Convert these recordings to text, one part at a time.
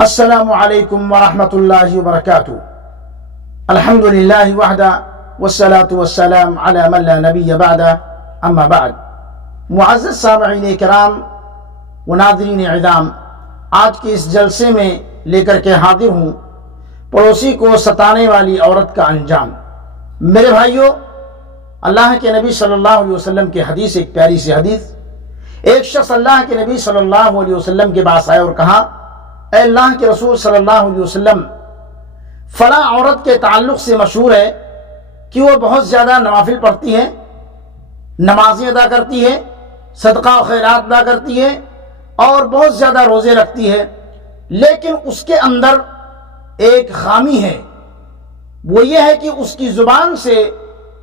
السلام علیکم ورحمۃ اللہ وبرکاتہ۔ الحمد للہ وحدہ والصلاة والسلام علی من لا نبی بعدہ، اما بعد۔ معزز سامعین کرام و ناظرین اعظام، آج کے اس جلسے میں لے کر کے حاضر ہوں پڑوسی کو ستانے والی عورت کا انجام۔ میرے بھائیوں، اللہ کے نبی صلی اللہ علیہ وسلم کی حدیث، ایک پیاری سی حدیث۔ ایک شخص اللہ کے نبی صلی اللہ علیہ وسلم کے پاس آئے اور کہا، اے اللہ کے رسول صلی اللہ علیہ وسلم، فلاں عورت کے تعلق سے مشہور ہے کہ وہ بہت زیادہ نوافل پڑھتی ہے، نمازیں ادا کرتی ہے، صدقہ و خیرات ادا کرتی ہے اور بہت زیادہ روزے رکھتی ہے، لیکن اس کے اندر ایک خامی ہے، وہ یہ ہے کہ اس کی زبان سے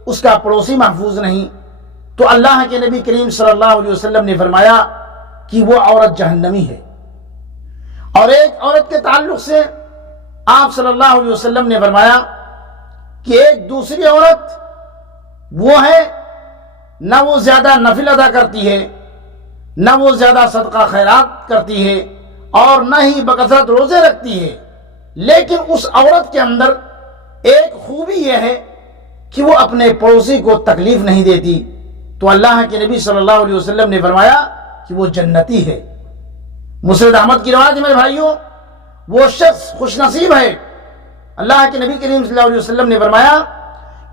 اس کا پڑوسی محفوظ نہیں۔ تو اللہ کے نبی کریم صلی اللہ علیہ وسلم نے فرمایا کہ وہ عورت جہنمی ہے۔ اور ایک عورت کے تعلق سے آپ صلی اللہ علیہ وسلم نے فرمایا کہ ایک دوسری عورت وہ ہے، نہ وہ زیادہ نفل ادا کرتی ہے، نہ وہ زیادہ صدقہ خیرات کرتی ہے اور نہ ہی بکثرت روزے رکھتی ہے، لیکن اس عورت کے اندر ایک خوبی یہ ہے کہ وہ اپنے پڑوسی کو تکلیف نہیں دیتی۔ تو اللہ کے نبی صلی اللہ علیہ وسلم نے فرمایا کہ وہ جنتی ہے۔ مسند احمد کی روایت ہے میرے بھائیوں، وہ شخص خوش نصیب ہے۔ اللہ کے نبی کریم صلی اللہ علیہ وسلم نے فرمایا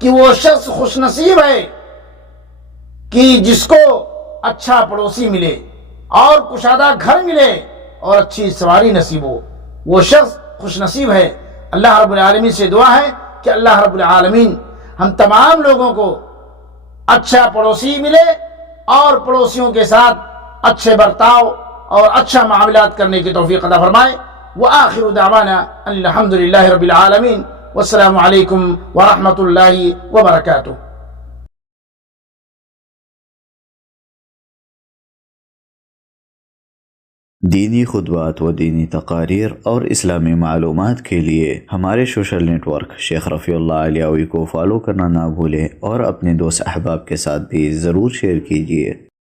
کہ وہ شخص خوش نصیب ہے کہ جس کو اچھا پڑوسی ملے اور کشادہ گھر ملے اور اچھی سواری نصیب ہو، وہ شخص خوش نصیب ہے۔ اللہ رب العالمین سے دعا ہے کہ اللہ رب العالمین ہم تمام لوگوں کو اچھا پڑوسی ملے اور پڑوسیوں کے ساتھ اچھے برتاؤ اور اچھا معاملات کرنے کی توفیق عطا فرمائے۔ وآخر دعوانا ان الحمد للہ رب العالمین، والسلام علیکم ورحمۃ اللہ وبرکاتہ۔ دینی خطبات و دینی تقاریر اور اسلامی معلومات کے لیے ہمارے سوشل نیٹ ورک شیخ رفیع اللہ علیوی کو فالو کرنا نہ بھولیں اور اپنے دوست احباب کے ساتھ بھی ضرور شیئر کیجیے۔